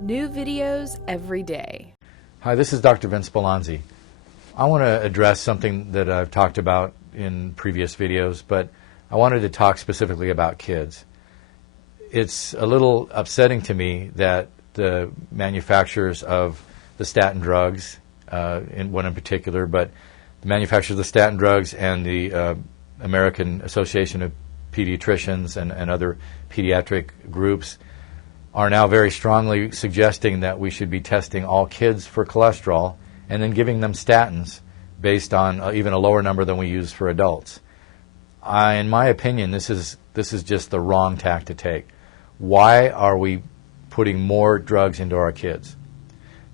New videos every day. Hi, this is Dr. Vince Belanzi. I want to address something that I've talked about in previous videos, but I wanted to talk specifically about kids. It's a little upsetting to me that the manufacturers of the statin drugs, one in particular, but the manufacturers of the statin drugs and the American Association of Pediatricians and other pediatric groups are now very strongly suggesting that we should be testing all kids for cholesterol and then giving them statins based on even a lower number than we use for adults. In my opinion, this is just the wrong tack to take. Why are we putting more drugs into our kids?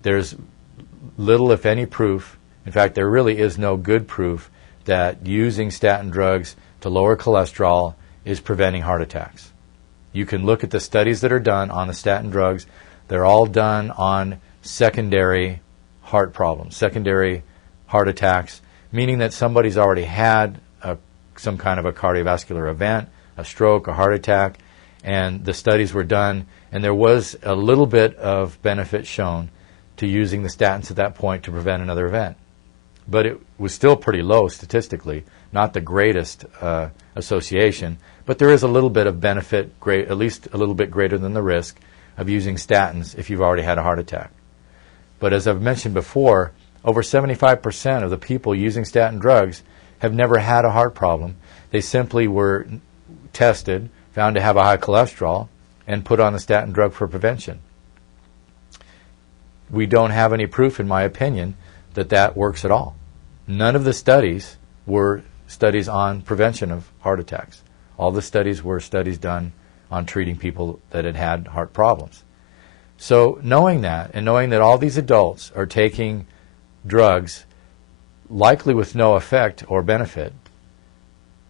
There's little, if any, proof. In fact, there really is no good proof that using statin drugs to lower cholesterol is preventing heart attacks. You can look at the studies that are done on the statin drugs. They're all done on secondary heart problems, secondary heart attacks, meaning that somebody's already had some kind of a cardiovascular event, a stroke, a heart attack, and the studies were done, and there was a little bit of benefit shown to using the statins at that point to prevent another event. But it was still pretty low statistically, not the greatest association, but there is a little bit of benefit, at least a little bit greater than the risk of using statins if you've already had a heart attack. But as I've mentioned before, over 75% of the people using statin drugs have never had a heart problem. They simply were tested, found to have a high cholesterol, and put on a statin drug for prevention. We don't have any proof, in my opinion, that that works at all. None of the studies were studies on prevention of heart attacks. All the studies were studies done on treating people that had had heart problems. So knowing that, and knowing that all these adults are taking drugs likely with no effect or benefit,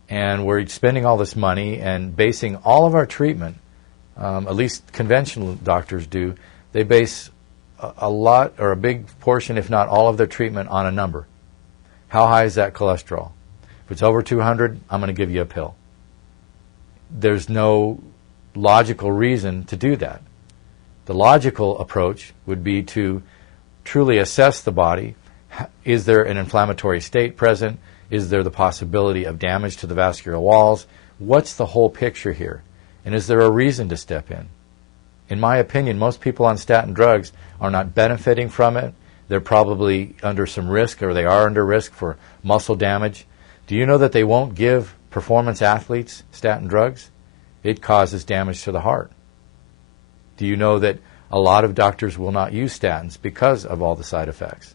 and we're spending all this money and basing all of our treatment, at least conventional doctors do, they base a lot or a big portion, if not all of their treatment on a number. How high is that cholesterol? If it's over 200, I'm going to give you a pill. There's no logical reason to do that. The logical approach would be to truly assess the body. Is there an inflammatory state present? Is there the possibility of damage to the vascular walls? What's the whole picture here? And is there a reason to step in? In my opinion, most people on statin drugs are not benefiting from it. They're probably under some risk, or they are under risk for muscle damage. Do you know that they won't give performance athletes statin drugs? It causes damage to the heart. Do you know that a lot of doctors will not use statins because of all the side effects?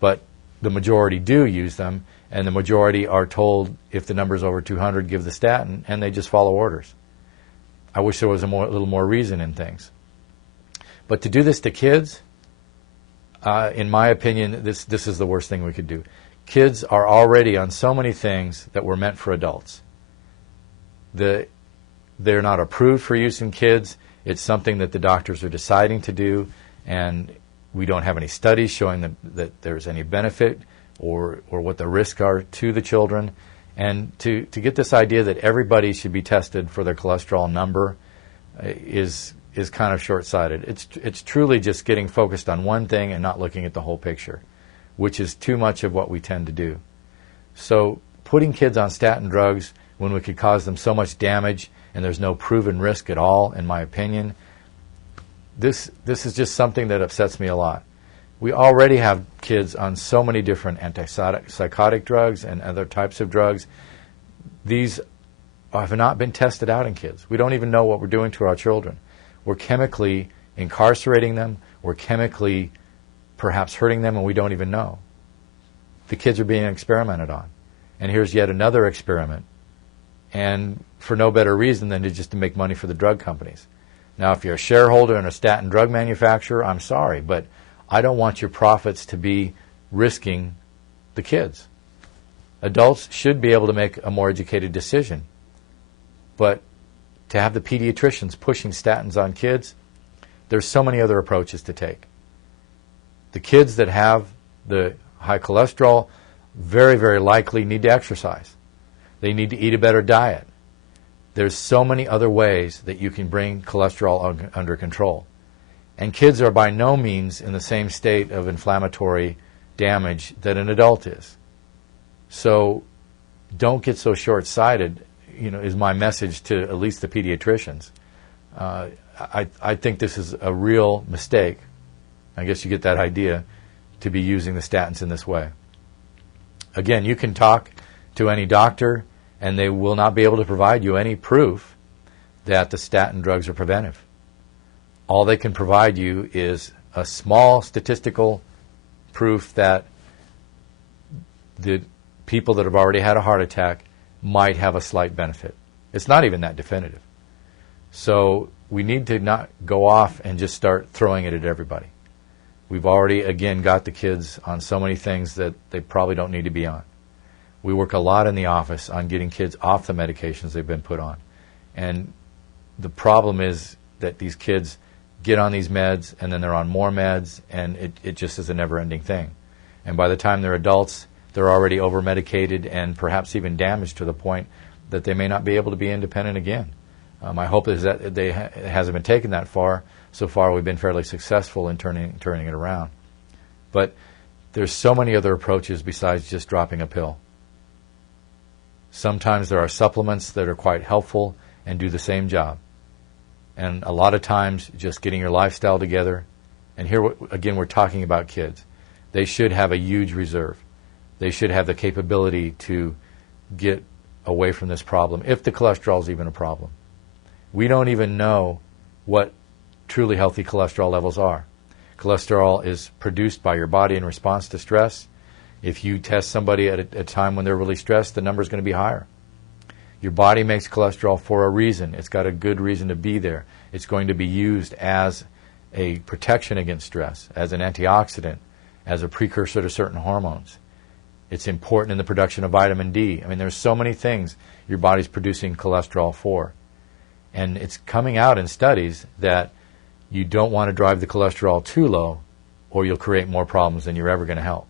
But the majority do use them, and the majority are told if the number's over 200, give the statin, and they just follow orders. I wish there was a little more reason in things. But to do this to kids, in my opinion, this is the worst thing we could do. Kids are already on so many things that were meant for adults. They're not approved for use in kids. It's something that the doctors are deciding to do, and we don't have any studies showing that there's any benefit or what the risks are to the children. And to get this idea that everybody should be tested for their cholesterol number is kind of short-sighted. It's truly just getting focused on one thing and not looking at the whole picture, which is too much of what we tend to do. So putting kids on statin drugs when we could cause them so much damage and there's no proven risk at all, in my opinion, this is just something that upsets me a lot. We already have kids on so many different antipsychotic drugs and other types of drugs. These have not been tested out in kids. We don't even know what we're doing to our children. We're chemically incarcerating them. We're chemically perhaps hurting them, and we don't even know. The kids are being experimented on. And here's yet another experiment, and for no better reason than to make money for the drug companies. Now, if you're a shareholder in a statin drug manufacturer, I'm sorry, but I don't want your profits to be risking the kids. Adults should be able to make a more educated decision. But to have the pediatricians pushing statins on kids, there's so many other approaches to take. The kids that have the high cholesterol very, very likely need to exercise. They need to eat a better diet. There's so many other ways that you can bring cholesterol under control. And kids are by no means in the same state of inflammatory damage that an adult is. So don't get so short-sighted, is my message to at least the pediatricians. I think this is a real mistake. I guess you get that idea, to be using the statins in this way. Again, you can talk to any doctor, and they will not be able to provide you any proof that the statin drugs are preventive. All they can provide you is a small statistical proof that the people that have already had a heart attack might have a slight benefit. It's not even that definitive. So we need to not go off and just start throwing it at everybody. We've already, again, got the kids on so many things that they probably don't need to be on. We work a lot in the office on getting kids off the medications they've been put on. And the problem is that these kids get on these meds, and then they're on more meds, and it just is a never-ending thing. And by the time they're adults, they're already over-medicated and perhaps even damaged to the point that they may not be able to be independent again. My hope is that it hasn't been taken that far. So far, we've been fairly successful in turning it around. But there's so many other approaches besides just dropping a pill. Sometimes there are supplements that are quite helpful and do the same job. And a lot of times, just getting your lifestyle together. And here, again, we're talking about kids. They should have a huge reserve. They should have the capability to get away from this problem, if the cholesterol is even a problem. We don't even know what truly healthy cholesterol levels are. Cholesterol is produced by your body in response to stress. If you test somebody at a time when they're really stressed, the number is going to be higher. Your body makes cholesterol for a reason. It's got a good reason to be there. It's going to be used as a protection against stress, as an antioxidant, as a precursor to certain hormones. It's important in the production of vitamin D. I mean, there's so many things your body's producing cholesterol for. And it's coming out in studies that you don't want to drive the cholesterol too low, or you'll create more problems than you're ever going to help.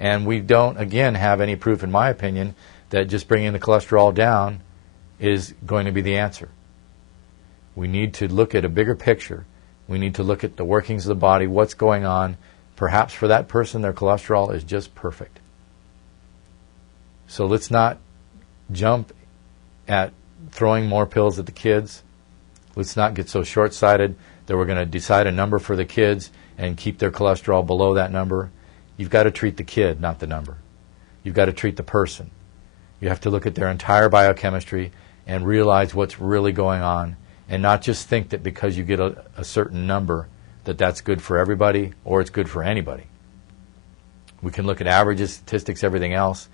And we don't, again, have any proof, in my opinion, that just bringing the cholesterol down is going to be the answer. We need to look at a bigger picture. We need to look at the workings of the body, what's going on. Perhaps for that person, their cholesterol is just perfect. So let's not jump at throwing more pills at the kids. Let's not get so short-sighted that we're going to decide a number for the kids and keep their cholesterol below that number. You've got to treat the kid, not the number. You've got to treat the person. You have to look at their entire biochemistry and realize what's really going on, and not just think that because you get a certain number that that's good for everybody or it's good for anybody. We can look at averages, statistics, everything else,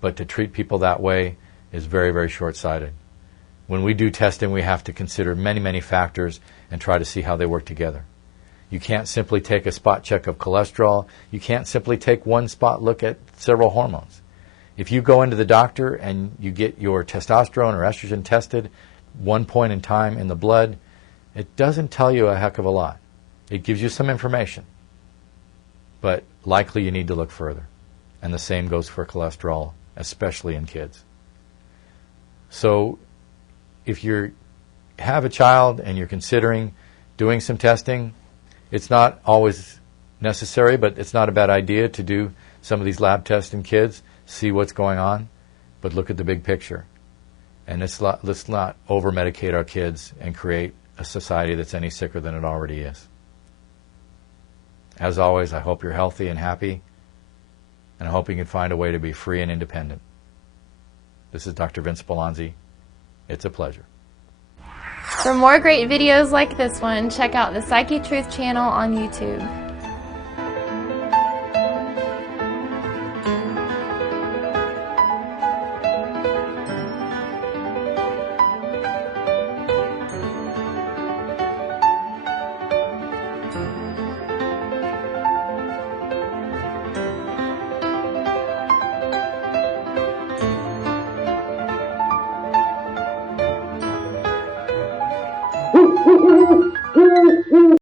but to treat people that way is very, very short-sighted. When we do testing, we have to consider many, many factors and try to see how they work together. You can't simply take a spot check of cholesterol. You can't simply take one spot look at several hormones. If you go into the doctor and you get your testosterone or estrogen tested one point in time in the blood, it doesn't tell you a heck of a lot. It gives you some information, but likely you need to look further. And the same goes for cholesterol, especially in kids. So if you have a child and you're considering doing some testing, it's not always necessary, but it's not a bad idea to do some of these lab tests in kids, see what's going on, but look at the big picture. And let's not over-medicate our kids and create a society that's any sicker than it already is. As always, I hope you're healthy and happy, and I hope you can find a way to be free and independent. This is Dr. Vince Spallanzzi. It's a pleasure. For more great videos like this one, check out the Psychetruth channel on YouTube.